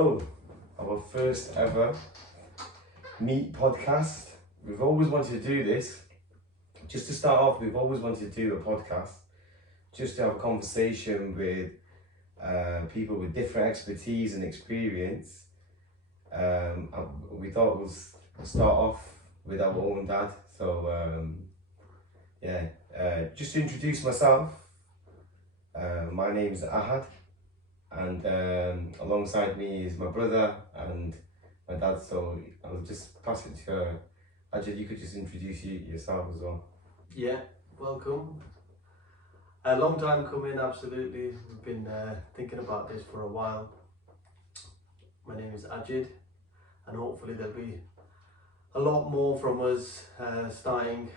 Oh, our first ever meet podcast. We've always wanted to do this. Just to start off, we've always wanted to do a podcast, just to have a conversation with people with different expertise and experience. We thought we'll start off with our own dad. So just to introduce myself, my name is Ahad, and alongside me is my brother and my dad. So I'll just pass it to Ajay. You could just introduce yourself as well. Yeah, welcome. A long time coming, absolutely. We've been thinking about this for a while. My name is Ajid, and hopefully there'll be a lot more from us starting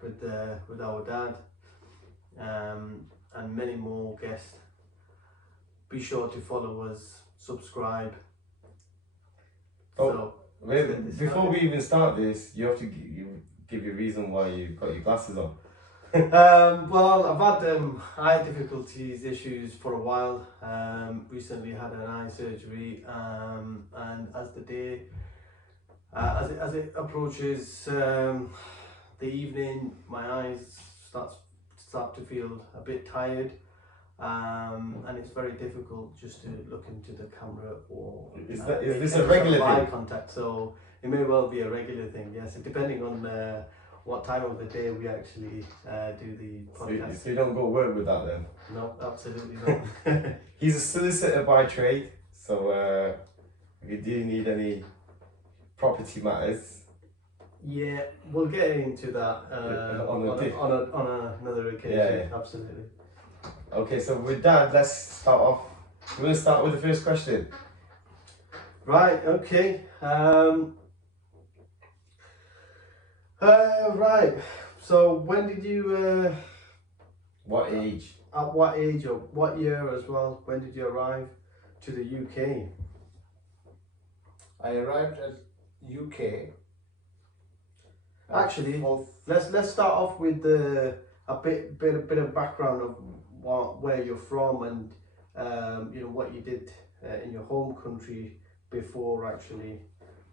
with our dad, and many more guests. Be sure to follow us, subscribe. Before we even start this, you have to give your reason why you've got your glasses on. Well, I've had eye difficulties, issues for a while. Recently had an eye surgery, and as the day, as it approaches the evening, my eyes start to feel a bit tired, and it's very difficult just to look into the camera or is this a regular eye thing? contact. So it may well be a regular thing. Yes, depending on what time of the day we actually do the podcast. So you don't go work with that then? No, absolutely not. He's a solicitor by trade, so if you do need any property matters. Yeah, we'll get into that on another occasion. Yeah. Absolutely. Okay, so with that, let's start off. We're going to start with the first question. Right, okay. Right, so when did you... What age? At what age or what year as well? When did you arrive to the UK? I arrived at UK. Actually, let's start off with a bit of background of where you're from and what you did in your home country before actually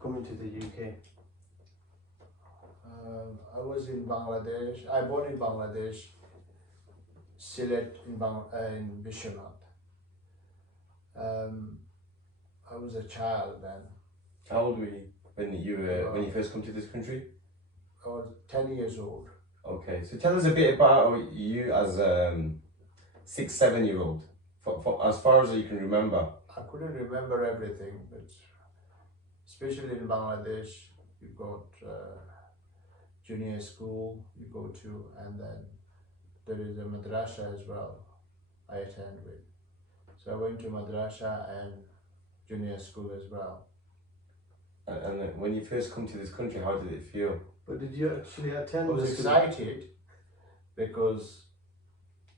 coming to the UK. I was in Bangladesh. I born in Bangladesh, Sylhet in Bishwanath. I was a child then. How old were you when you first come to this country? I was 10 years old. Okay, so tell us a bit about you as a 6-7-year-old, for as far as you can remember. I couldn't remember everything, but especially in Bangladesh, you got junior school you go to, and then there is a madrasa as well I attend with. So I went to madrasa and junior school as well. And when you first come to this country, how did it feel? But did you actually attend? I was excited because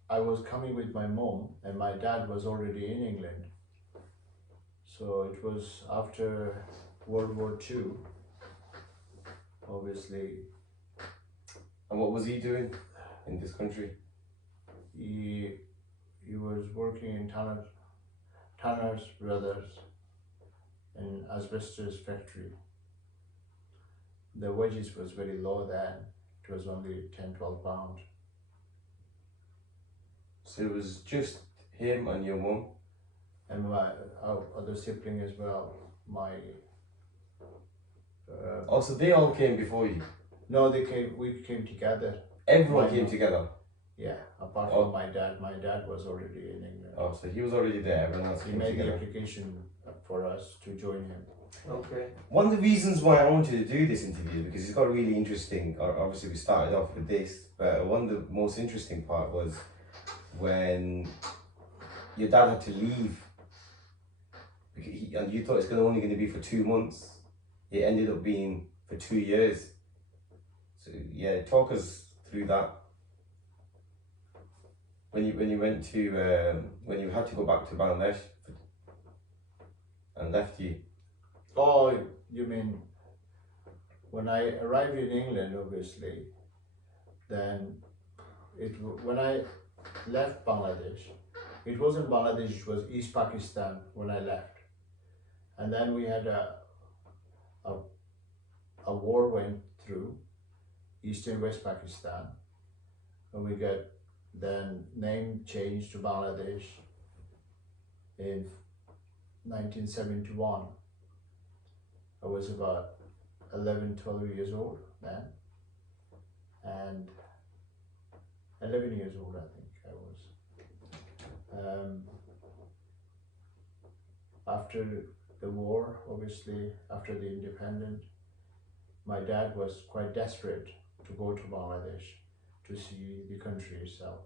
I was coming with my mom and my dad was already in England. So it was after World War II, obviously. And what was he doing in this country? He was working in Tanner's Brothers in asbestos factory. The wages was very low then. It was only 10-12 pounds. So it was just him and your mum? And my other sibling as well. So they all came before you? No, we came together. Everyone came together? Yeah, apart from my dad. My dad was already in England. Oh, so he was already there, everyone else He came made together. the application for us to join him. Okay. One of the reasons why I wanted to do this interview, because it's got really interesting, obviously we started off with this, but one of the most interesting part was when your dad had to leave, and you thought it's only going to be for 2 months. It ended up being for 2 years. So yeah, talk us through that. When you went to when you had to go back to Bangladesh and left you. Oh, you mean when I arrived in England, obviously, then when I left Bangladesh, it wasn't Bangladesh, it was East Pakistan when I left. And then we had a war went through East and West Pakistan, and we got then name changed to Bangladesh in 1971. I was about 11, 12 years old then, and 11 years old I think I was. After the war, obviously after the independence, my dad was quite desperate to go to Bangladesh to see the country itself.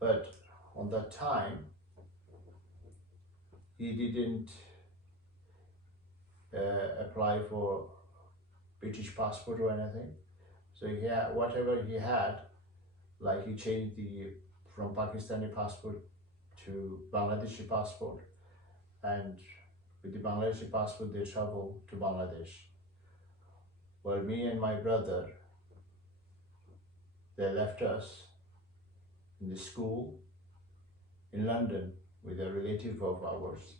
But on that time, he didn't apply for British passport or anything. So he had whatever he had, like he changed from Pakistani passport to Bangladeshi passport, and with the Bangladeshi passport they travel to Bangladesh. Well, me and my brother, they left us in the school in London with a relative of ours,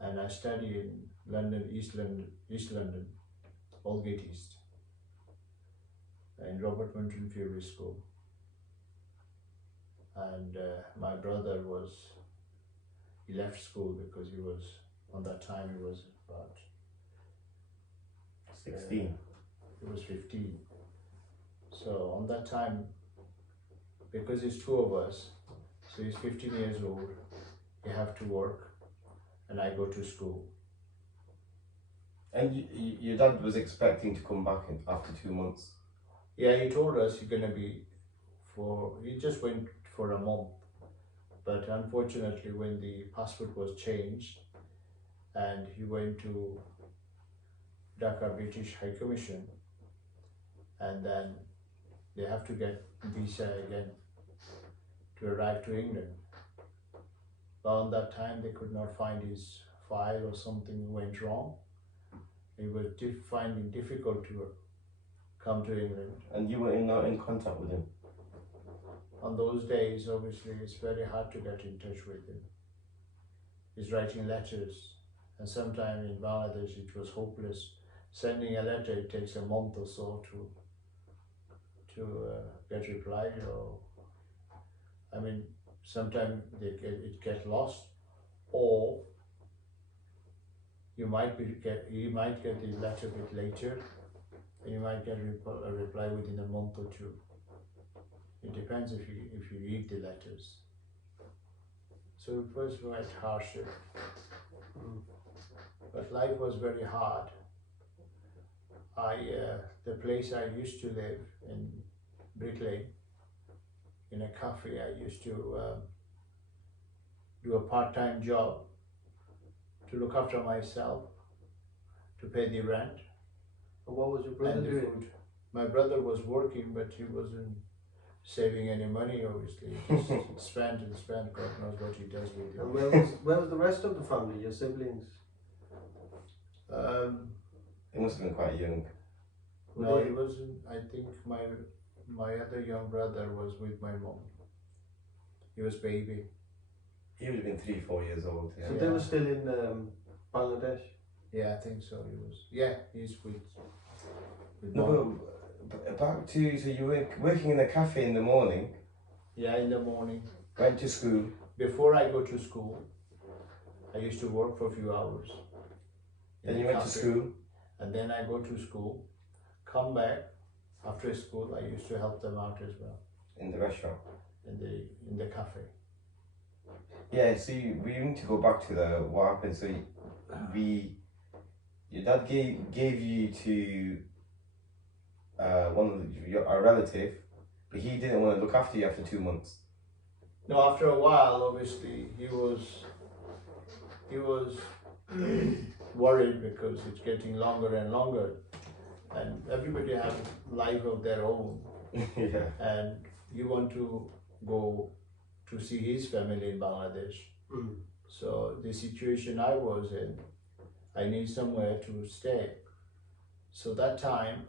and I studied in London, East London, Aldgate East, in Robert Munton Fury School. And my brother he left school because he was, on that time he was about 16. He was 15. So on that time, because it's two of us, so he's 15 years old, he have to work, and I go to school. And your dad was expecting to come back after 2 months? Yeah, he told us he's gonna be he just went for a month. But unfortunately, when the passport was changed and he went to Dhaka British High Commission, and then they have to get visa again to arrive to England. But on that time they could not find his file, or something went wrong. He was finding difficult to come to England. And you were not in contact with him? On those days, obviously, it's very hard to get in touch with him. He's writing letters, and sometimes in Bangladesh it was hopeless. Sending a letter, it takes a month or so to get reply, or I mean, sometimes it gets lost, or you might get the letter a bit later, and you might get a reply within a month or two. It depends if you read the letters. So it was quite hardship, but life was very hard. The place I used to live in, Brick Lane, in a cafe, I used to do a part-time job to look after myself, to pay the rent. And what was your brother and the doing? food. My brother was working, but he wasn't saving any money, obviously. He just spent and spent. God knows what he does with it. And where was the rest of the family, your siblings? He must have been quite young. No, he wasn't. I think my other young brother was with my mom. He was baby. He would have been 3, 4 years old. Yeah. So they were still in Bangladesh? Yeah, I think so. He was. Yeah, he's with No, mom. but back to, so you were working in a cafe in the morning, Yeah, in the morning. went to school. Before I go to school, I used to work for a few hours. in Then the you went to cafe. school. And then I go to school, come back. After school, I used to help them out as well In the restaurant. in the cafe. Yeah, so we need to go back to what happened. So your dad gave you to a relative, but he didn't want to look after you after 2 months. No, after a while, obviously, he was worried because it's getting longer and longer, and everybody has a life of their own, Yeah. and you want to go to see his family in Bangladesh. So the situation I was in, I need somewhere to stay. So that time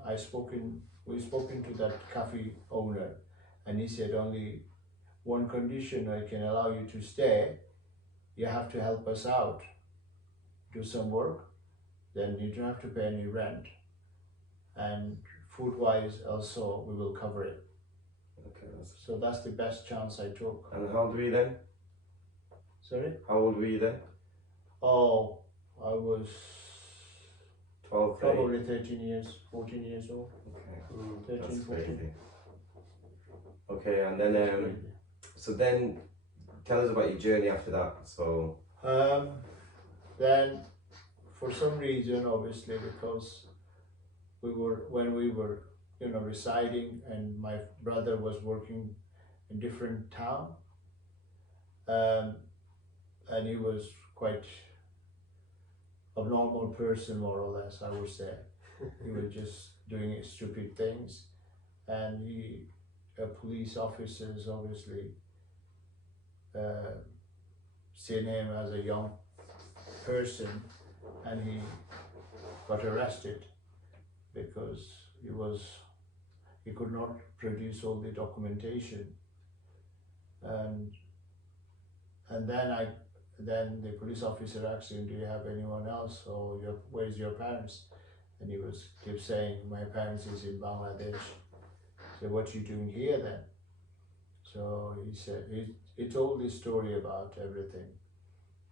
we spoken to that cafe owner, and he said only one condition I can allow you to stay you have to help us out, do some work, then you don't have to pay any rent. And food-wise also, we will cover it. Okay, So that's the best chance I took. And how old were you then? Sorry? How old were you then? Oh, I was 12, 13? probably 13 years, 14 years old. Okay, 13, that's 14. crazy. Okay, and then, so then, tell us about your journey after that. So, then, for some reason, obviously, because when we were, residing, and my brother was working in different town, and he was quite a normal person, more or less, I would say. He was just doing stupid things, and police officers obviously seen him as a young person, and he got arrested because he could not produce all the documentation, and then the police officer asked him, do you have anyone else, or where's your parents? And he kept saying, my parents is in Bangladesh. So what you doing here then? So he said, he told this story about everything,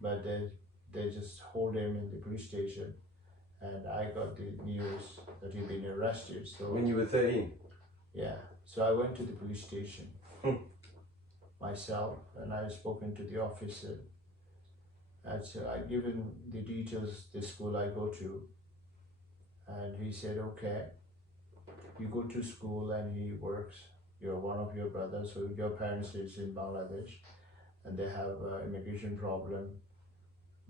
but they just hold him in the police station, and I got the news that he'd been arrested. So when you were 13? yeah, so I went to the police station myself, and I spoken to the officer, and so I given the details, the school I go to, and he said, okay, you go to school and he works, you're one of your brothers, so your parents is in Bangladesh and they have an immigration problem,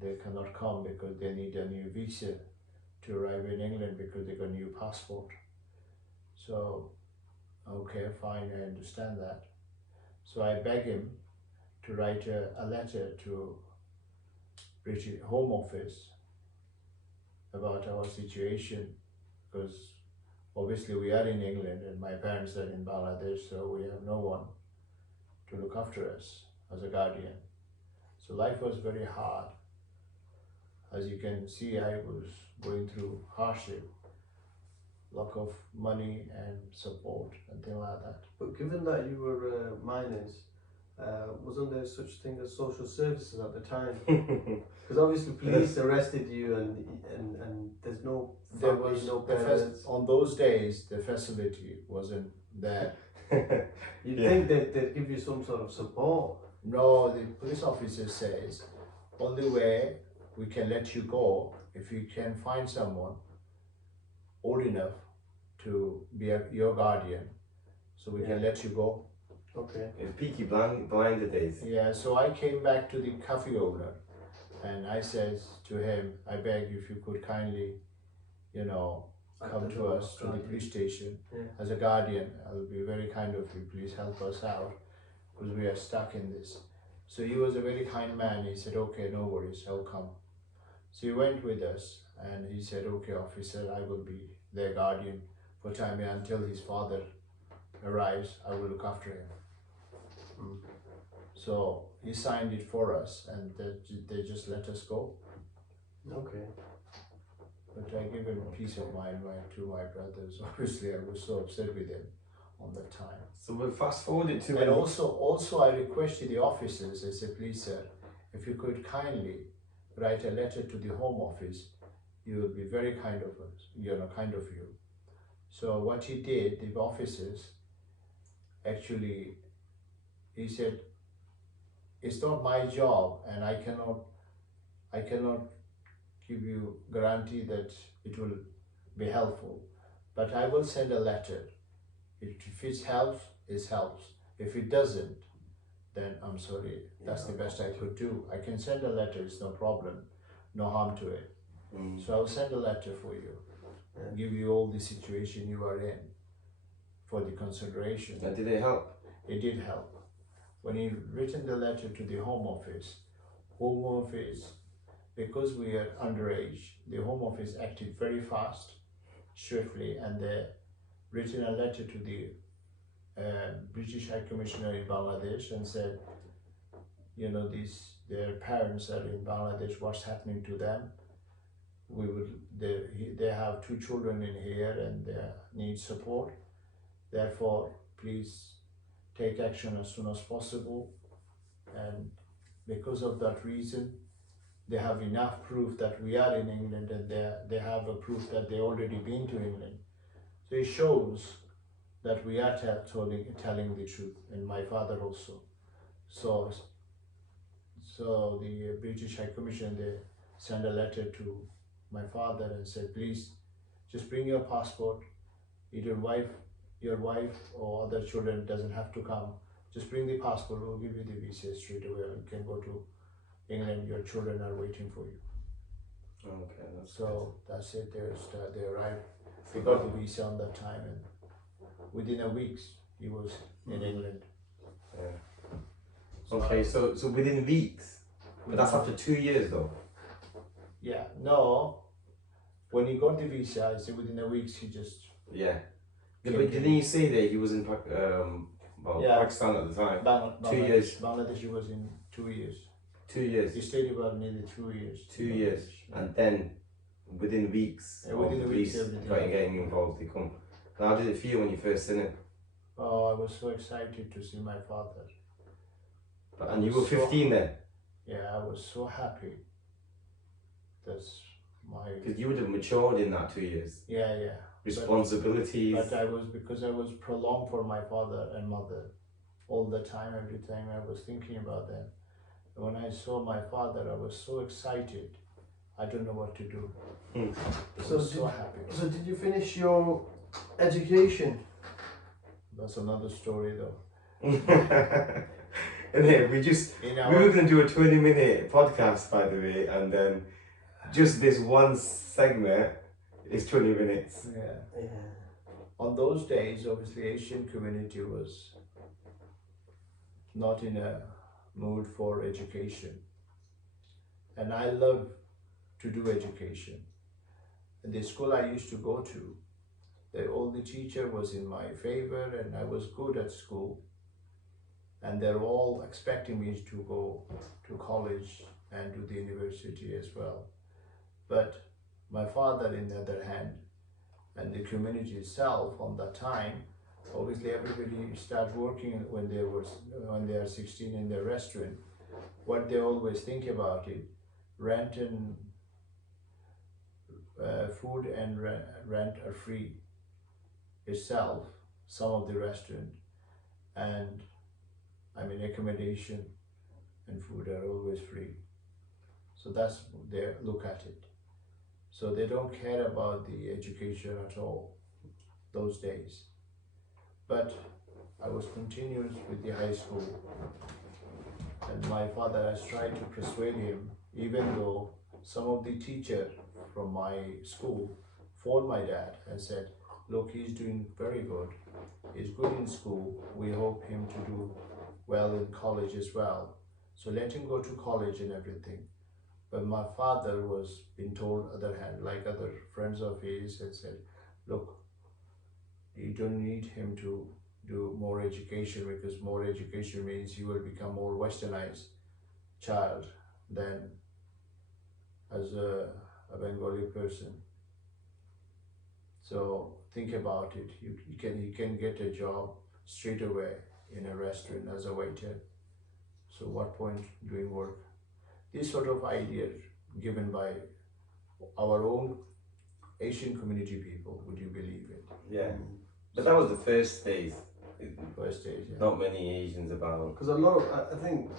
they cannot come because they need a new visa to arrive in England because they got a new passport. So, okay, fine, I understand that. So I beg him to write a letter to British Home Office about our situation, because obviously we are in England and my parents are in Bangladesh, so we have no one to look after us as a guardian. So life was very hard. As you can see, I was going through hardship, lack of money and support and things like that. But given that you were minors, wasn't there such thing as social services at the time? Because obviously police arrested you, and there's no There family, was no parents. on those days the facility wasn't there. You'd think that they'd give you some sort of support. No, the police officer says only way we can let you go if you can find someone old enough to be your guardian, so we can let you go. Okay. It was Peaky Blinder days. Yeah, so I came back to the cafe owner and I said to him, I beg if you could kindly, come to us to the police station as a guardian. I will be very kind of you, please help us out because we are stuck in this. So he was a very kind man. He said, okay, no worries, I'll come. So he went with us and he said, okay, officer, I will be their guardian for time being until his father arrives. I will look after him. So he signed it for us, and they just let us go. Okay. But I gave him peace of mind to my brothers. Obviously, I was so upset with him on that time. So we'll fast forward it to And also I requested the officers, I said, please sir, if you could kindly write a letter to the Home Office, you will be very kind of us, kind of you. So what he did, the officers, actually, he said, it's not my job and I cannot give you guarantee that it will be helpful, but I will send a letter. If it helps, it helps. If it doesn't, then I'm sorry, that's the best I could do. I can send a letter, it's no problem, no harm to it. So I'll send a letter for you, give you all the situation you are in for the consideration. And did it help? It did help. When he written the letter to the Home Office, because we are underage, the Home Office acted very fast, swiftly, and they written a letter to the British High Commissioner in Bangladesh and said, you know, their parents are in Bangladesh, what's happening to them. They have 2 children in here and they need support. Therefore, please take action as soon as possible. And because of that reason, they have enough proof that we are in England, and they have a proof that they already been to England. So it shows that we are telling the truth, and my father also. So the British High Commission, they sent a letter to my father and said, please just bring your passport. Either your wife or other children doesn't have to come. Just bring the passport, we'll give you the visa straight away. You can go to England, your children are waiting for you. Okay, that's it. They arrived. They got the visa on that time, and within a week he was in England. Yeah. Okay, so within weeks, but that's after 2 years though. Yeah, no. When he got the visa, I said within a week he just. Yeah. But didn't you say that he was in Pakistan at the time? 2 years. Bangladesh he was in 2 years. 2 years. He stayed about nearly 2 years. 2 years, and then within weeks, within the weeks, getting involved, they come. And how did it feel when you first seen it? Oh, I was so excited to see my father. And you were 15 then? Yeah, I was so happy. That's my. Because you would have matured in that 2 years. Yeah. Responsibilities. But because I was prolonged for my father and mother all the time, every time I was thinking about them. When I saw my father, I was so excited. I don't know what to do. I was so happy. So did you finish your education? That's another story though. And then we were going to do a 20-minute podcast, by the way, and then just this one segment is 20 minutes. Yeah. On those days, obviously, Asian community was not in a mood for education, and I love to do education. And the school I used to go to, all the teacher was in my favor, and I was good at school, and they're all expecting me to go to college and do the university as well. But my father, in the other hand, and the community itself on that time, obviously everybody starts working when they are 16 in their restaurant. What they always think about it, rent and food and rent are free itself, some of the restaurant, and accommodation and food are always free. So that's they look at it. So they don't care about the education at all those days. But I was continuous with the high school, and my father has tried to persuade him, even though some of the teachers from my school phoned my dad and said, look, he's doing very good, he's good in school, we hope him to do well in college as well, so let him go to college and everything. But my father was being told other hand, like other friends of his, and said, look, you don't need him to do more education, because more education means he will become more westernized child than as a Bengali person. So think about it. You can get a job straight away in a restaurant as a waiter. So what point doing work? This sort of idea given by our own Asian community people, would you believe it? Yeah. But that was the first days. First days, yeah. Not many Asians about. Because a lot of, I think,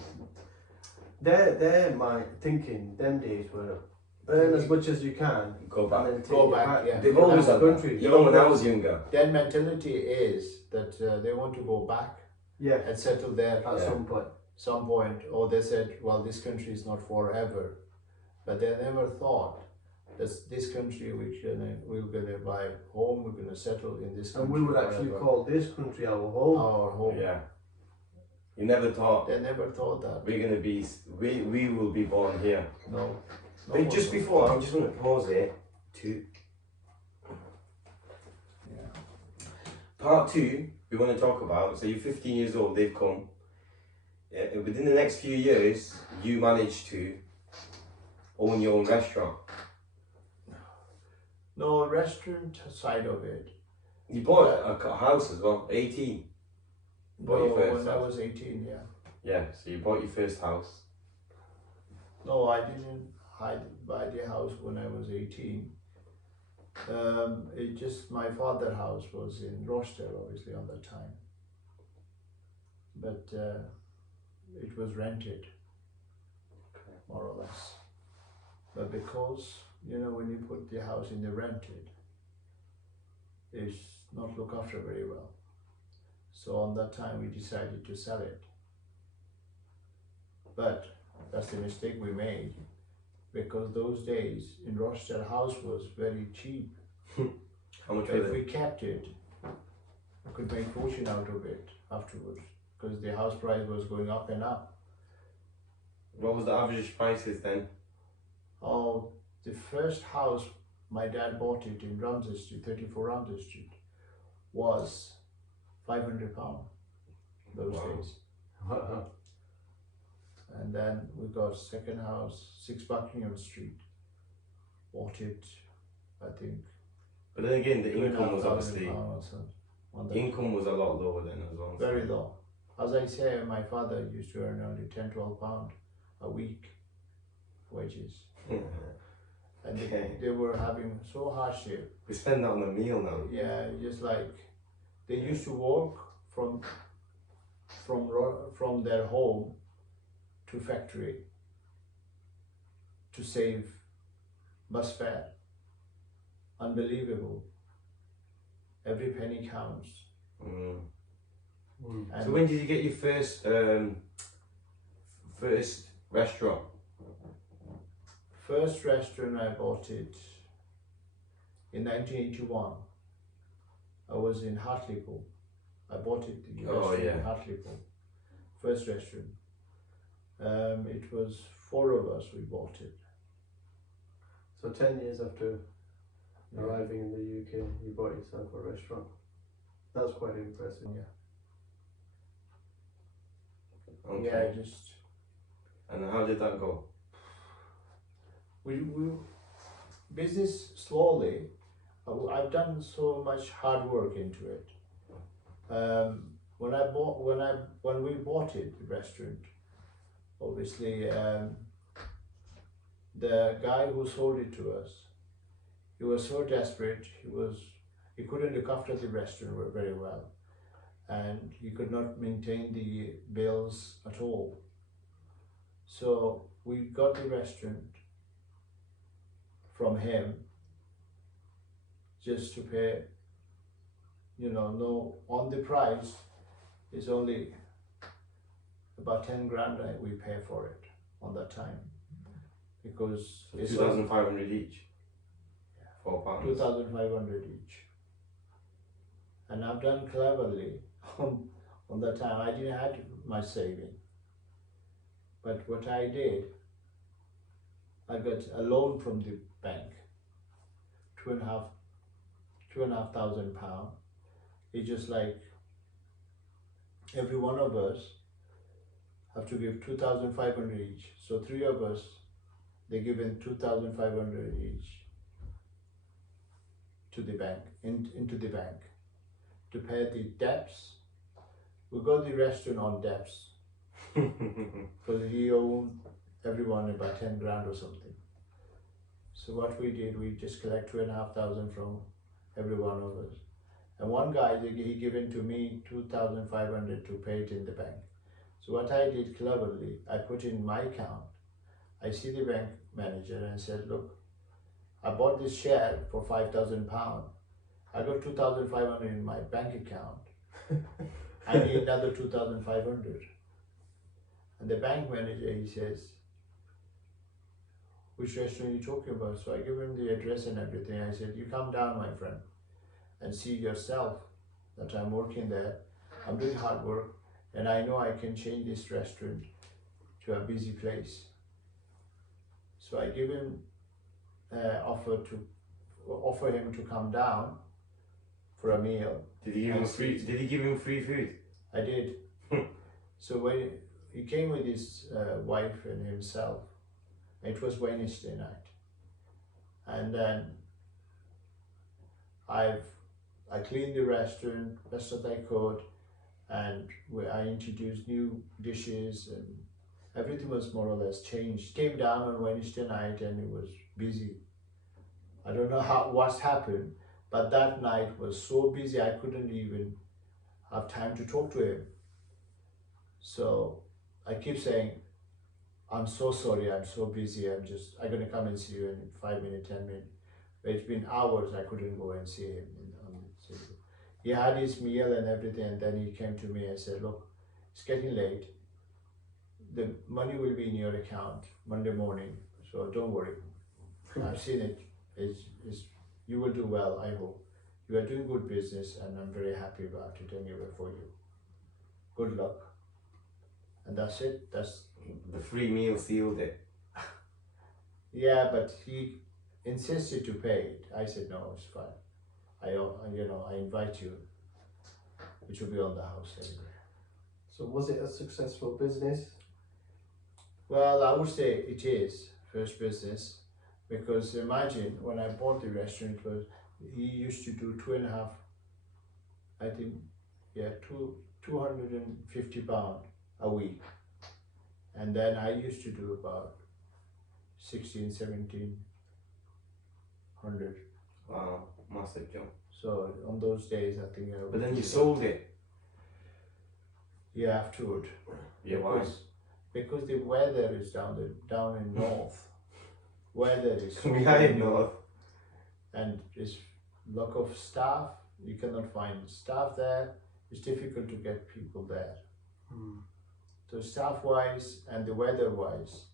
my thinking, them days were earn as much as you can, Go back. and then take Go it back, yeah. They've always That's had the that. country. Even when I was younger. Their mentality is that they want to go back Yeah, and settle there at some point. some point, or they said, well, this country is not forever. But they never thought that this country we're gonna buy home, we're gonna settle in this country. And we would actually forever. call this country our home. Our home. Yeah. You never thought They never thought that. we're gonna be. We will be born here. No. But just before, I'm just gonna pause it to Yeah. part 2. We want to talk about. So you're 15 years old. They've come. within the next few years, you managed to own your own restaurant. No, restaurant side of it. You bought a house as well, 18. Bought No, your first when I house. was 18, yeah. Yeah, so you bought your first house. No, I didn't buy the house when I was 18. It just, my father's house was in Rochdale, obviously, on that time. But it was rented, more or less. But because, when you put the house in the rented, it's not looked after very well. So on that time we decided to sell it. But that's the mistake we made, because those days in Rochdale house was very cheap. How much If was we it? kept it, we could make fortune out of it afterwards, because the house price was going up and up. What was the average prices then? Oh, the first house my dad bought it in Ramsey Street, 34 Ramsey Street, was £500 those Wow. days. Wow. And then we got second house, 6 Buckingham Street. Bought it, I think. But then again, the income was £2,500 obviously, or something on the that. income was a lot lower then as well. Very low. As I say, my father used to earn only £10-12 a week wages. And they were having so hardship. We spend that on a meal now. Yeah, just like they used to walk from their home to factory to save bus fare. Unbelievable. Every penny counts. Mm. And So when did you get your first restaurant? first restaurant I bought it in 1981. I was in Hartlepool. I bought it in in Hartlepool. First restaurant. It was 4 of us, we bought it. So 10 years after arriving in the UK, you bought yourself a restaurant. That's quite impressive. Yeah. Okay. Yeah, just And how did that go? we business slowly. I've done so much hard work into it. When we bought it, the restaurant, obviously the guy who sold it to us, he was so desperate. He couldn't look after the restaurant very well, and he could not maintain the bills at all. So we got the restaurant from him just to pay, no, on the price is only about 10 grand that we pay for it on that time, because So it's 2,500 each. £4. 2,500 each. And I've done cleverly on that time. I didn't have much saving, but what I did, I got a loan from the bank, £2,500. It's just like every one of us have to give 2,500 each. So 3 of us, they given 2,500 each to the bank, into the bank, to pay the debts. We got the restaurant on debts because he owed everyone about 10 grand or something. So what we did, we just collect 2,500 from every one of us. And one guy, he given to me 2,500 to pay it in the bank. So what I did cleverly, I put in my account. I see the bank manager and said, look, I bought this share for £5,000. I got 2,500 in my bank account. I need another 2,500. And the bank manager, he says, which restaurant are you talking about? So I give him the address and everything. I said, you come down, my friend, and see yourself that I'm working there. I'm doing hard work, and I know I can change this restaurant to a busy place. So I give him offer him to come down for a meal. Did he give him free? Did he give him free food? I did. So he came with his wife and himself. It was Wednesday night, and then I cleaned the restaurant best as I could, and I introduced new dishes, and everything was more or less changed. Came down on Wednesday night and it was busy. I don't know what's happened, but that night was so busy I couldn't even have time to talk to him. So I keep saying, I'm so sorry, I'm so busy, I'm gonna come and see you in 5 minutes, 10 minutes. But it's been hours I couldn't go and see him. He had his meal and everything, and then he came to me and said, look, it's getting late. The money will be in your account Monday morning, so don't worry. I've seen it. You will do well, I hope. You are doing good business and I'm very happy about it anyway for you. Good luck. And that's it. That's the free meal sealed it. Yeah, but he insisted to pay it. I said, no, it's fine. I invite you. It will be on the house anyway. So was it a successful business? Well, I would say it is first business, because imagine when I bought the restaurant, he used to do £250, £250 a week, and then I used to do about 1700. Wow, massive jump. So on those days, I think. But then you sold it. Yeah, afterward. Yeah, why? Because the weather is down in north. Weather is We are in north. And there's lack of staff. You cannot find staff there. It's difficult to get people there. So staff wise and the weather wise,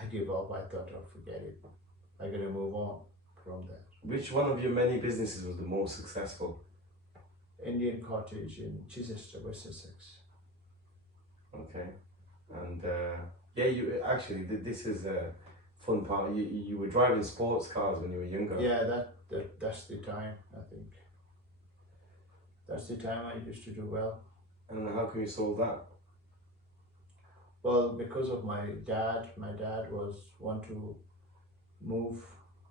I give up. I thought, oh, forget it. I'm gonna move on from there. Which one of your many businesses was the most successful? Indian Cottage in Chichester, West Sussex. Okay, and yeah, you actually this is a fun part. You were driving sports cars when you were younger. Yeah, that's the time. I think that's the time I used to do well. And how come you sold that? Well, because of my dad. My dad want to move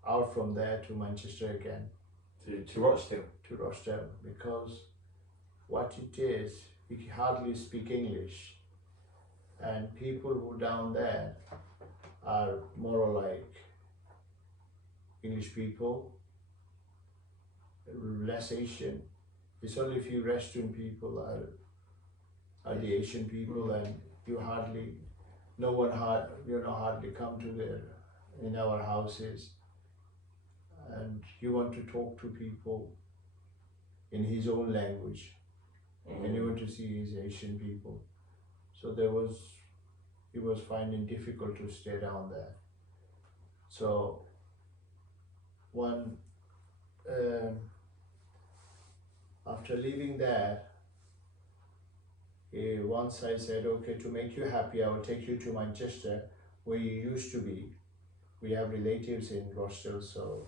out from there to Manchester again. To Rochdale? To Rochdale, because what it is, he hardly speak English. And people who down there are more like English people, less Asian. It's only a few restaurant people are the Asian people, and no one hardly come to in our houses. And you want to talk to people in his own language, and you want to see his Asian people. So he was finding difficult to stay down there. So after leaving there, once I said, okay, to make you happy, I will take you to Manchester, where you used to be. We have relatives in Rochdale, so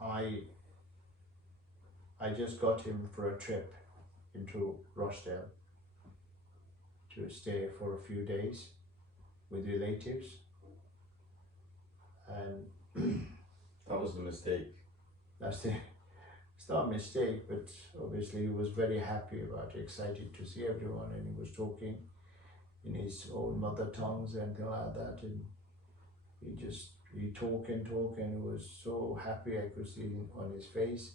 I just got him for a trip into Rochdale to stay for a few days with relatives, and that was the mistake. It's not a mistake, but obviously he was very happy about it, excited to see everyone, and he was talking in his own mother tongues and things like that, and he talk and he was so happy. I could see it on his face,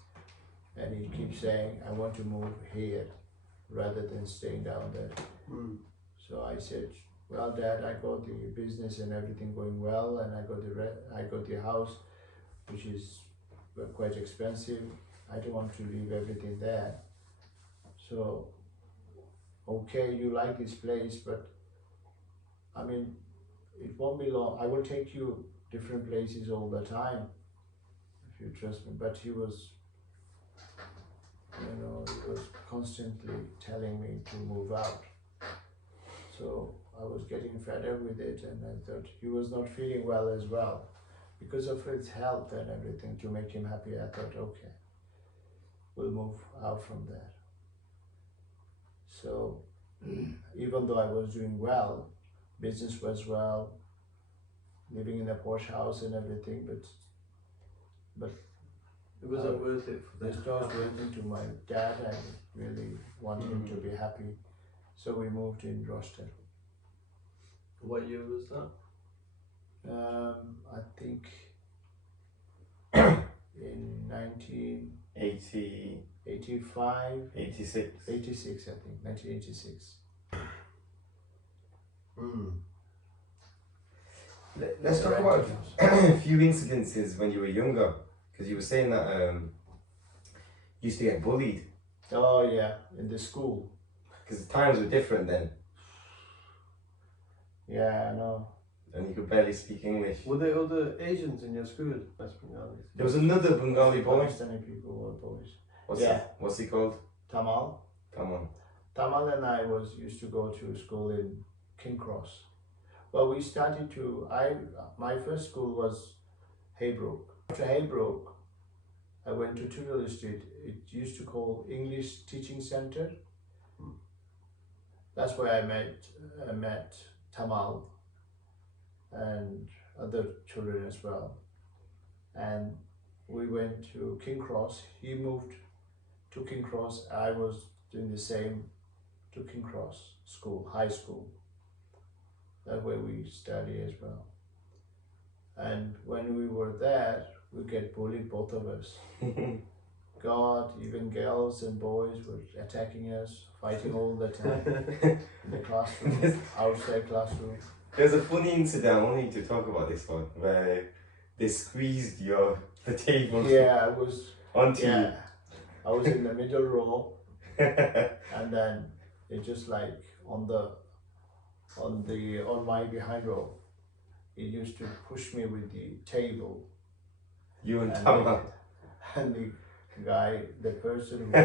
and he keeps saying, I want to move here rather than staying down there. So I said, well, Dad, I got the business and everything going well, and I got the house, which is quite expensive. I don't want to leave everything there. So, okay, you like this place, but I mean, it won't be long. I will take you different places all the time, if you trust me. But he was constantly telling me to move out. So I was getting fed up with it, and I thought he was not feeling well as well. Because of his health and everything, to make him happy, I thought, okay, we'll move out from there. So even though I was doing well, business was well, living in a posh house and everything, but It wasn't worth it for this them. was working to my dad. I really wanted him to be happy, so we moved in Rostel. What year was that? I think in 80, 1985, 86. 86, I think, 1986. Let's talk about a few incidences when you were younger, because you were saying that you used to get bullied. Oh yeah, in the school. Because times were different then, Yeah, I know. and you could barely speak English. Were there other Asians in your school? West Bengalis. There was another Bengali boy. Pakistani people were boys. What's what's he called? Tamal. Come on. Tamal and I used to go to school in King Cross. Well, we started to. My first school was Haybrook. After Haybrook, I went to Tudor Street. It used to call English Teaching Center. That's where I met Tamal and other children as well. And we went to King Cross. He moved to King Cross. I was doing the same to King Cross School, high school. That way we study as well. And when we were there, we get bullied, both of us. God, even girls and boys were attacking us, fighting all the time in the classroom, outside classroom. There's a funny incident. I want you to talk about this one where they squeezed the table. Yeah, I was. Onto Yeah, I was in the middle row, you. and then it just like on my behind row, it used to push me with the table. You and And Tama. And the guy, the person who was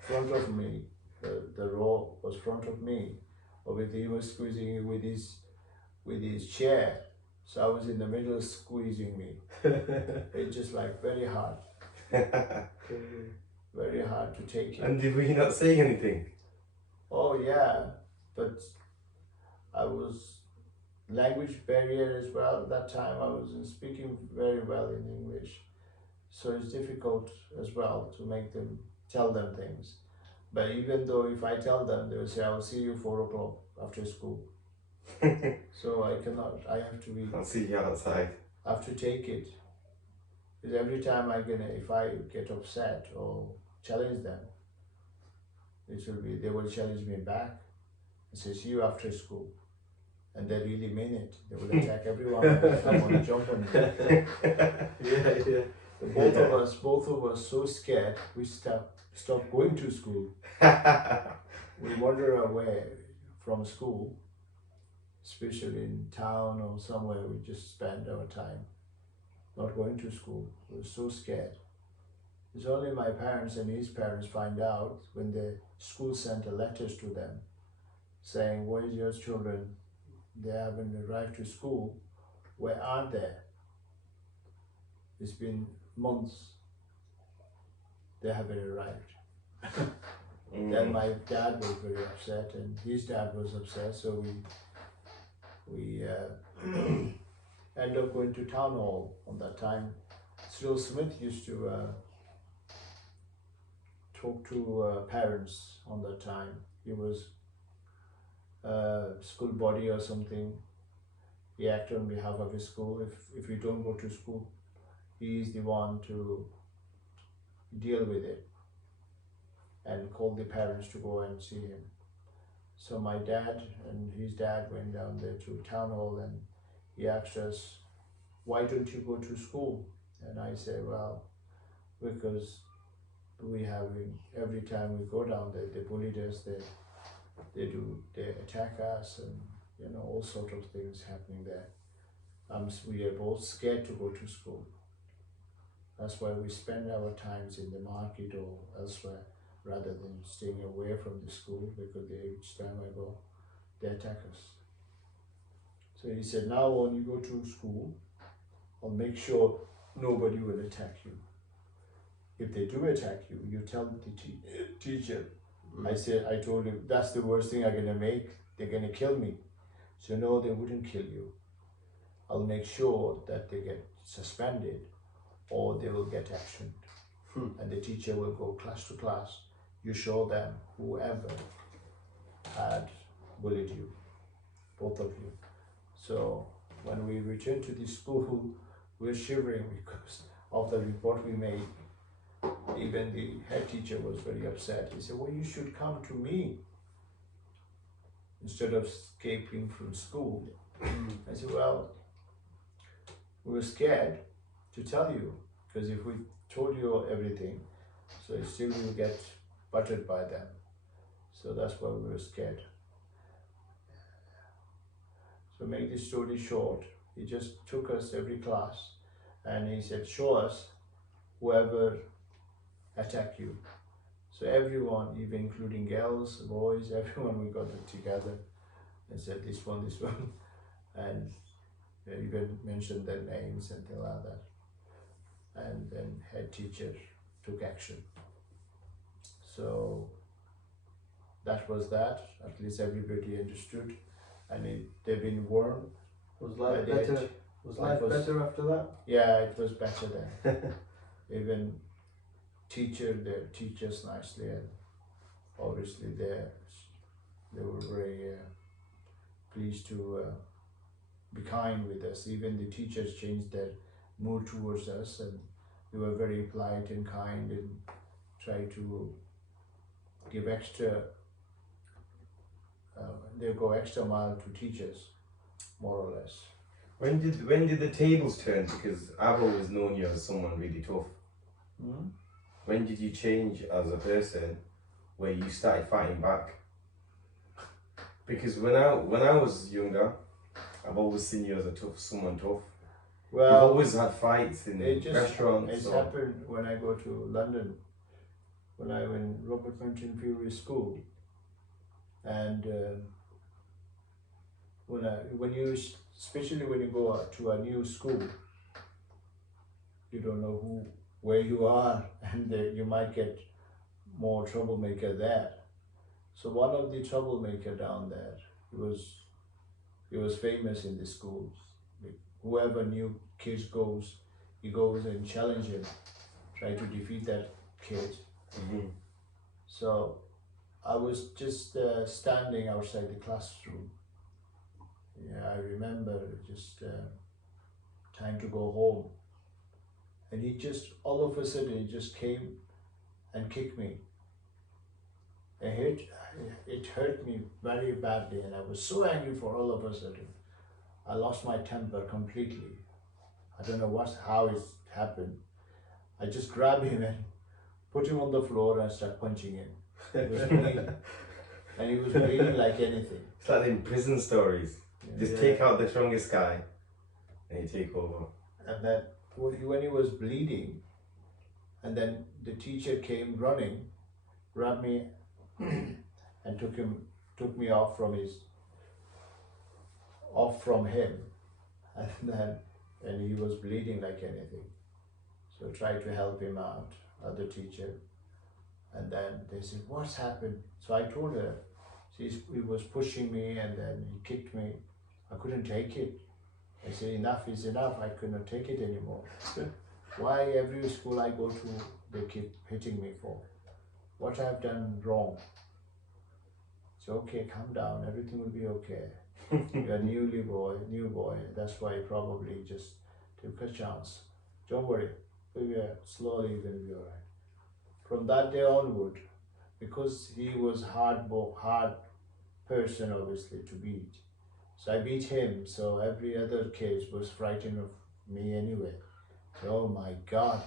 front of me, the row was front of me, obviously he was squeezing it with his chair. So I was in the middle squeezing me. It's just like very hard to take it. And did we not say anything? Oh yeah, but I was language barrier as well. At that time I wasn't speaking very well in English. So it's difficult as well to tell them things. But even though if I tell them, they will say, I'll see you 4 o'clock after school. So I have to be, I'll see you outside. I have to take it. Because every time if I get upset or challenge them, they will challenge me back and say, see you after school. And they really mean it. They will attack everyone and someone jump on me. Yeah. Both of us so scared, we stopped going to school. We wander away from school, especially in town or somewhere. We just spend our time not going to school. We were so scared. It's only my parents and his parents find out when the school sent letters to them saying, where is your children? They haven't arrived to school. Where are they? It's been months. They haven't arrived. Then my dad was very upset and his dad was upset, so we ended up going to town hall on that time. Cyril Smith used to talk to parents on that time. He was school body or something. He acted on behalf of his school. If you don't go to school, he is the one to deal with it and call the parents to go and see him. So my dad and his dad went down there to town hall and he asked us, why don't you go to school? And I said, well, because every time we go down there, they bullied us, they attack us, and all sort of things happening there. We are both scared to go to school. That's why we spend our times in the market or elsewhere rather than staying away from the school, because each time I go, they attack us. So he said, now when you go to school, I'll make sure nobody will attack you. If they do attack you, you tell the teacher I told him, that's the worst thing I'm gonna make. They're gonna kill me. So no, they wouldn't kill you. I'll make sure that they get suspended or they will get action. And the teacher will go class to class. You show them whoever had bullied you, both of you. So when we returned to the school, we were shivering because of the report we made. Even the head teacher was very upset. He said, well, you should come to me instead of escaping from school. I said, well, we were scared to tell you, because if we told you everything, so still you get buttered by them. So that's why we were scared. So make this story short, he just took us every class and he said, show us whoever attacked you. So everyone, even including girls, boys, everyone, we got it together and said this one, and even mentioned their names and things like that. And then head teacher took action. So that was that. At least everybody understood, and they've been warned. Was life better? Was life better after that? Yeah, it was better then. Even they teach us nicely, and obviously they were very pleased to be kind with us. Even the teachers changed their mood towards us, and they were very polite and kind and try to give extra, they go extra mile to teach us, more or less. When did the tables turn? Because I've always known you as someone really tough. When did you change as a person where you started fighting back? Because when I was younger, I've always seen you as someone tough. Well, you've always had fights in restaurants. It's happened when I go to London, when I went Robert Mountain Fury School, and especially when you go to a new school, you don't know where you are, and you might get more troublemaker there. So one of the troublemaker down there, he was famous in the schools. Whoever new kid goes, he goes and challenge him, try to defeat that kid. So I was just standing outside the classroom. Yeah, I remember just time to go home. And he just, all of a sudden, he just came and kicked me. It hurt me very badly, and I was so angry for all of a sudden. I lost my temper completely. I don't know how it happened. I just grabbed him and put him on the floor and started punching him. He was bleeding. And he was bleeding like anything. It's like in prison stories. Just take out the strongest guy and you take over. And then when he was bleeding, and then the teacher came running, grabbed me and took me off from him, and he was bleeding like anything. So I tried to help him out, other teacher, and then they said, what's happened? So I told her, he was pushing me and then he kicked me. I couldn't take it. I said, enough is enough, I could not take it anymore. Why every school I go to, they keep hitting me for? What I've done wrong? So okay, calm down, everything will be okay. You're a new boy, that's why probably just took a chance. Don't worry, slowly you're gonna be alright. From that day onward, because he was hard person obviously to beat. So I beat him, so every other kid was frightened of me anyway. So, oh my God.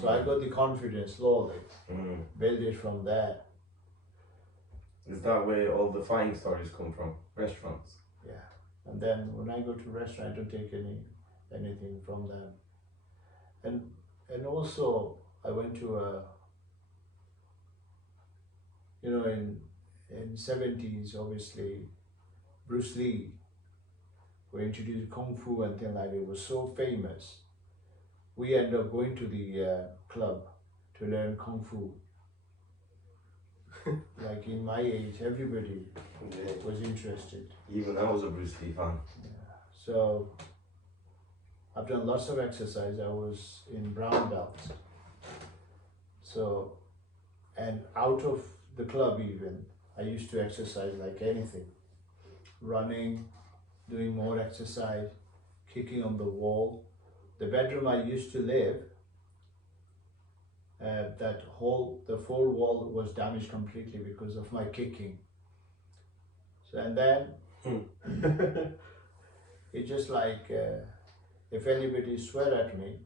So I got the confidence slowly, build it from there. Is that where all the fighting stories come from? Restaurants? Yeah. And then when I go to restaurant, I don't take anything from them. And also I went to in 70s, obviously Bruce Lee who introduced Kung Fu and things like that. It was so famous. We ended up going to the club to learn Kung Fu. like in my age, everybody Yeah. was interested. Even I was a Bruce Lee fan. Yeah. So I've done lots of exercise. I was in brown belt. So, and out of the club even, I used to exercise like anything. Running, doing more exercise, kicking on the wall. The bedroom I used to live, the four wall was damaged completely because of my kicking. So, and then it's just like, if anybody swear at me,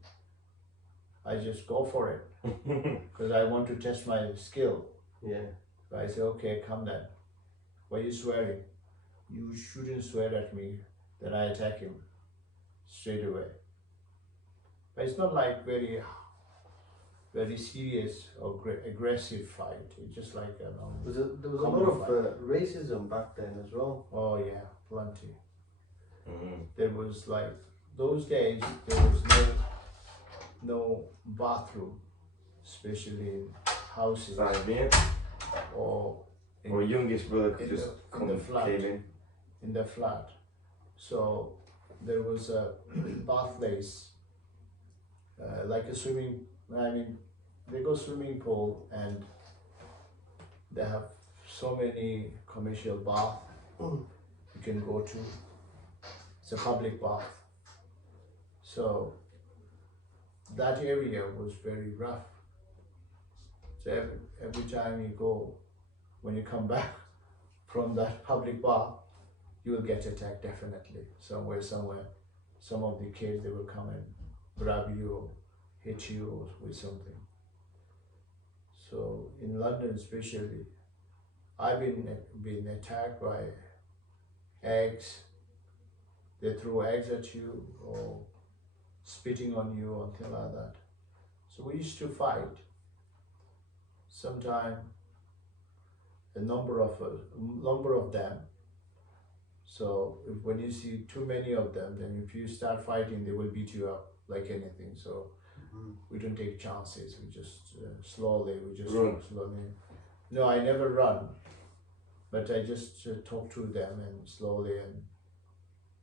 I just go for it because I want to test my skill. Yeah. So I say, okay, come then. Why are you swearing? You shouldn't swear at me. Then I attack him straight away. But it's not like very serious or aggressive fight. It's just like There was a common lot of racism back then as well. Oh yeah, plenty. Mm. There was like those days. There was no bathroom, especially in houses Side me. or Or youngest brother could in just the come and flat. came in. in the flat. So there was a bath place, like a swimming. I mean, they go swimming pool and they have so many commercial bath you can go to. It's a public bath. So that area was very rough. So every time you go, when you come back from that public bath, you will get attacked definitely, somewhere. Some of the kids, they will come and grab you or hit you with something. So in London especially, I've been attacked by eggs. They throw eggs at you or spitting on you or something like that. So we used to fight. Sometime a number of them. So when you see too many of them, then if you start fighting, they will beat you up like anything. So we don't take chances. We just slowly. Run. No, I never run, but I just talk to them and slowly, and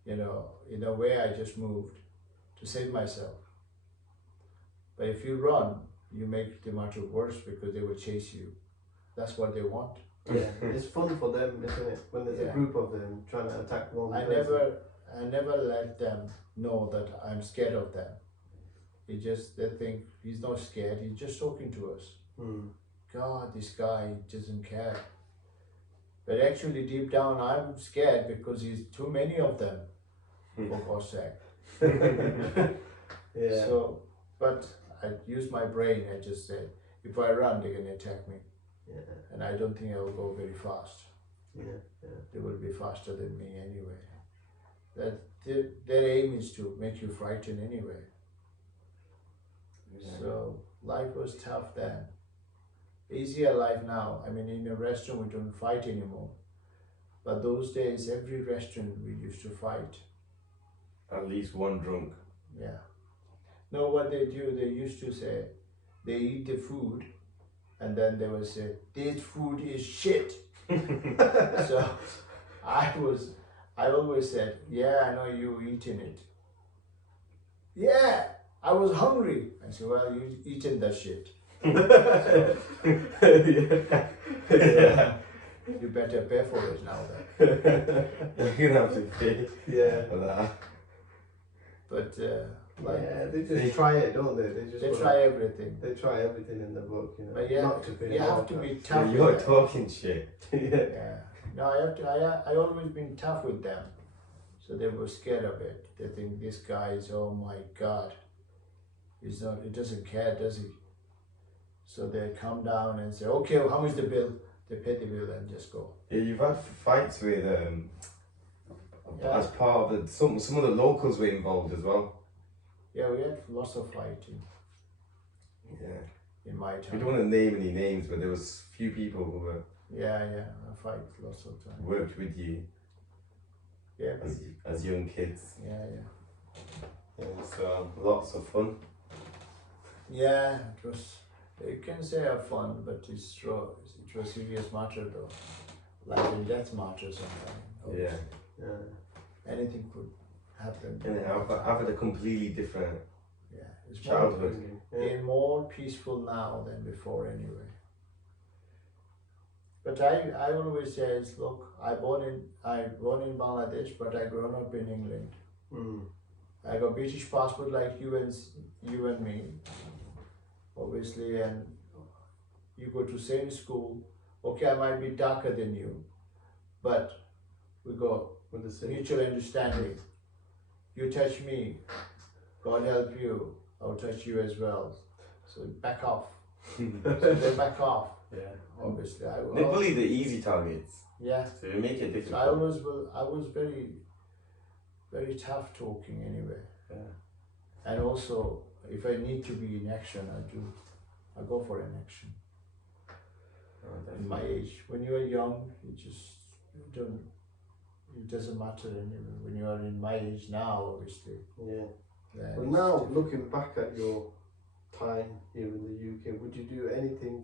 in a way, I just moved to save myself. But if you run, you make the matter worse because they will chase you. That's what they want. Yeah, it's fun for them, isn't it? When there's a group of them trying to attack one person. I never let them know that I'm scared of them. They think he's not scared. He's just talking to us. God, this guy doesn't care. But actually, deep down, I'm scared because he's too many of them. For God's sake. Yeah. So, but I use my brain. I just say, if I run, they're gonna attack me. Yeah. And I don't think I will go very fast. Yeah. They will be faster than me anyway. Their aim is to make you frightened anyway. Yeah. So life was tough then. Easier life now. I mean, in a restaurant we don't fight anymore. But those days, every restaurant we used to fight. At least one drunk. Yeah. No, what they do, they used to say, they eat the food, and then they would say, this food is shit. So I always said, yeah, I know you eating it. Yeah, I was hungry. I said, well, you eating that shit. Yeah. You better pay for it now then. You're gonna have to pay for that. But they just try it, don't they? they try everything. They try everything in the book, But not to pay. you have to be tough. So you're with them. talking shit. Yeah. No, I always been tough with them. So they were scared of it. They think this guy is, oh my God. He doesn't care, does he? So they come down and say, okay, well, how much the bill? They pay the bill and just go. Yeah, you've had fights with as part of the some of the locals were involved as well. Yeah, we had lots of fighting. Yeah. In my We time. don't want to name any names, but there was few people who were Yeah, I fight lots of times. worked with you Yeah, as young kids. yeah. So lots of fun. Yeah, it was. You can say have fun, but it to a serious matter though, like a death matter something. Yeah. Anything could happen. And I've had a completely different It's childhood. They're more peaceful now than before anyway. But I always say is, look, I born in Bangladesh, but I grown up in England. I got British passport like you and me, obviously, and you go to same school. Okay, I might be darker than you, but we got With the same. mutual understanding. You touch me, God help you, I'll touch you as well. So back off. So they back off. Yeah. Obviously, They bully the easy targets. Yeah. So they make it difficult. So I was very, very tough talking anyway. Yeah. And also, if I need to be in action, I go for an action. In my age, when you are young, it doesn't matter anyway. When you are in my age now, obviously. Yeah. then Well, it's now different. looking back at your time here in the UK, would you do anything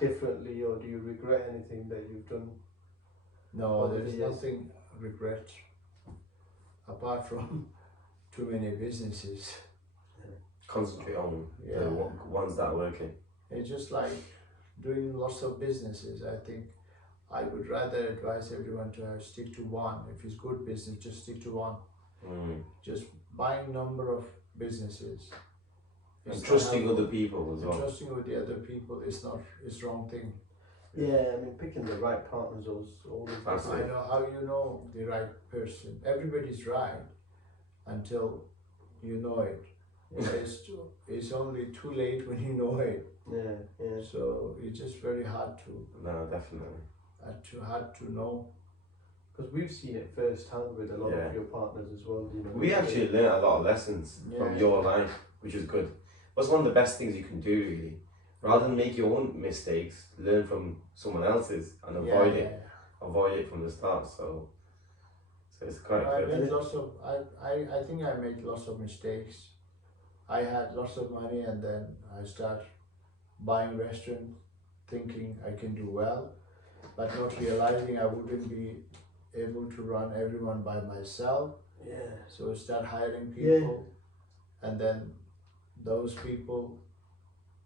differently, or do you regret anything that you've done? No, over there's the years? nothing regret apart from too many businesses. Concentrate on Yeah. the ones that are working. It's just like doing lots of businesses. I think I would rather advise everyone to stick to one. If it's good business, just stick to one. Just buying number of businesses. And It's trusting not other people as helpful. well. Trusting with the other people is wrong thing. Yeah, I mean, picking the right partners is always. That's I it. know how you know the right person. Everybody's right until you know it. It's only too late when you know it. Yeah. So it's just very hard No, definitely. to know. Because we've seen it firsthand with a lot Yeah. of your partners as well. You know. We actually learnt a lot of lessons from Yeah. your life, which is good. What's one of the best things you can do, really? Rather than make your own mistakes, learn from someone else's and avoid it. Avoid it from the start. So it's quite I good. made lots of. I think I made lots of mistakes. I had lots of money and then I start buying restaurant, thinking I can do well, but not realizing I wouldn't be able to run everyone by myself. Yeah. So I start hiring people, and then those people,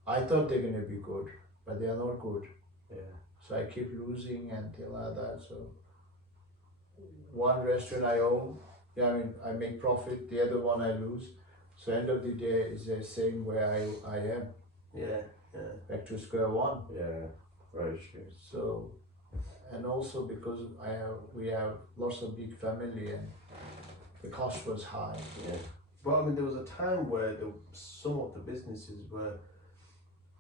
I thought they're gonna be good, but they are not good. Yeah. So I keep losing and things like that. So one restaurant I own, I make profit. The other one I lose. So end of the day is the same where I am. Yeah. Back to square one. Yeah, very true. So, and also because we have lots of big family and the cost was high. Yeah. But I mean, there was a time where some of the businesses were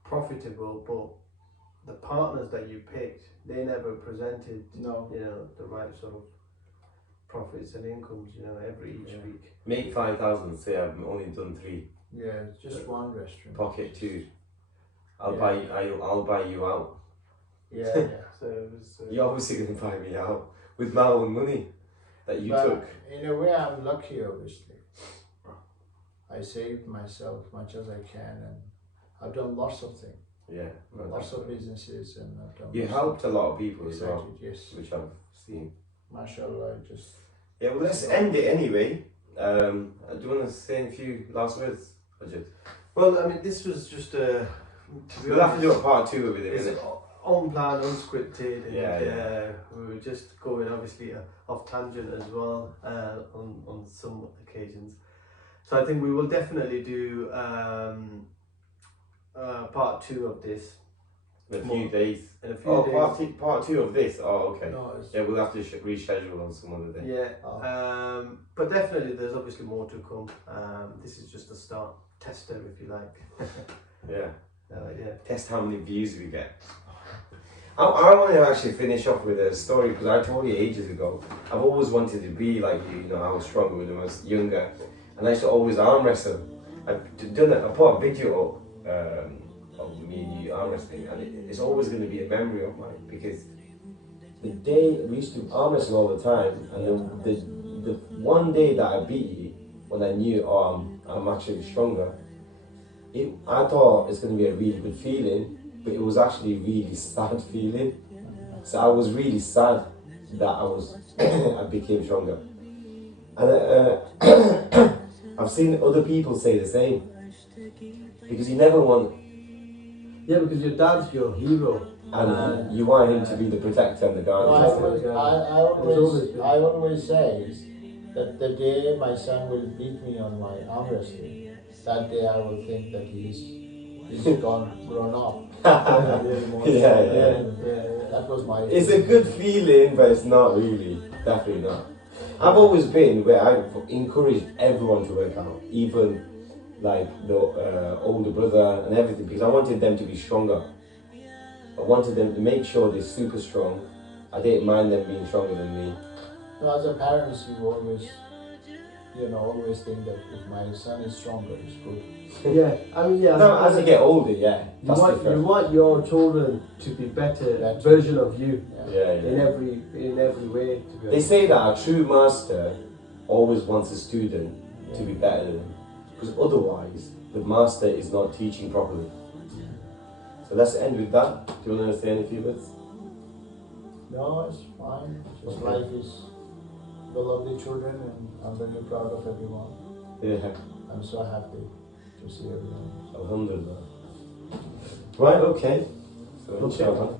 profitable, but the partners that you picked, they never presented, No. the right sort of profits and incomes, each week. Make 5,000. Say I've only done 3. Yeah, it's just one restaurant. Pocket 2. I'll Yeah. buy you out. Yeah. So it was. You're obviously gonna buy me out with my own money that you But took. in a way, I'm lucky, obviously. I saved myself much as I can, and I've done lots of things, Yeah. No, lots of definitely. businesses, and I've done. You lots helped a of lot of people as well, excited, yes. which I've seen. Mashallah, just. Yeah, well, let's end it anyway. Do you want to say a few last words, Ajit? Well, I mean, this was just We'll have to do a part 2 with it, It's innit? unplanned, unscripted, and Yeah. we were just going obviously off tangent as well on some occasions. So I think we will definitely do part 2 of this In a few days. in a few Oh, days. part 2 of this. Oh, okay. No, it's, Yeah, we'll have to reschedule on some other day. Yeah, Oh. but definitely there's obviously more to come. This is just a start tester, if you like. Yeah. Yeah. Test how many views we get. I want to actually finish off with a story because I told you ages ago. I've always wanted to be like you. I was stronger when I was younger, and I used to always arm wrestle. I put a video up of me and you arm wrestling, and it's always going to be a memory of mine because the day we used to arm wrestle all the time, and the one day that I beat you, when I knew I'm actually stronger. I thought it's going to be a really good feeling, but it was actually really sad feeling. So I was really sad that I became stronger. And I've seen other people say the same. Because you never want... Yeah, because your dad's your hero. And you want him to be the protector and the No, guardian. I always say that the day my son will beat me on my arm wrestling, that day I will think that he's grown up. Yeah. That was my... It's a good feeling, but it's not really. Definitely not. I've always been where I've encouraged everyone to work out, even like the older brother and everything, because I wanted them to be stronger. I wanted them to make sure they're super strong. I didn't mind them being stronger than me. So as a parent, you always think that if my son is stronger, it's good. Yeah, I mean, yeah. No, as you get older, yeah, you that's want, different. you want your children to be better version of you. Yeah. In every way. To be They say that a true master always wants a student to be better than him, because otherwise the master is not teaching properly. So let's end with that. Do you want to say any few words? No, it's fine. Just life is full of the children, and I'm very proud of everyone. Yeah. I'm so happy to see everyone. Alhamdulillah. Right, okay. So inshallah.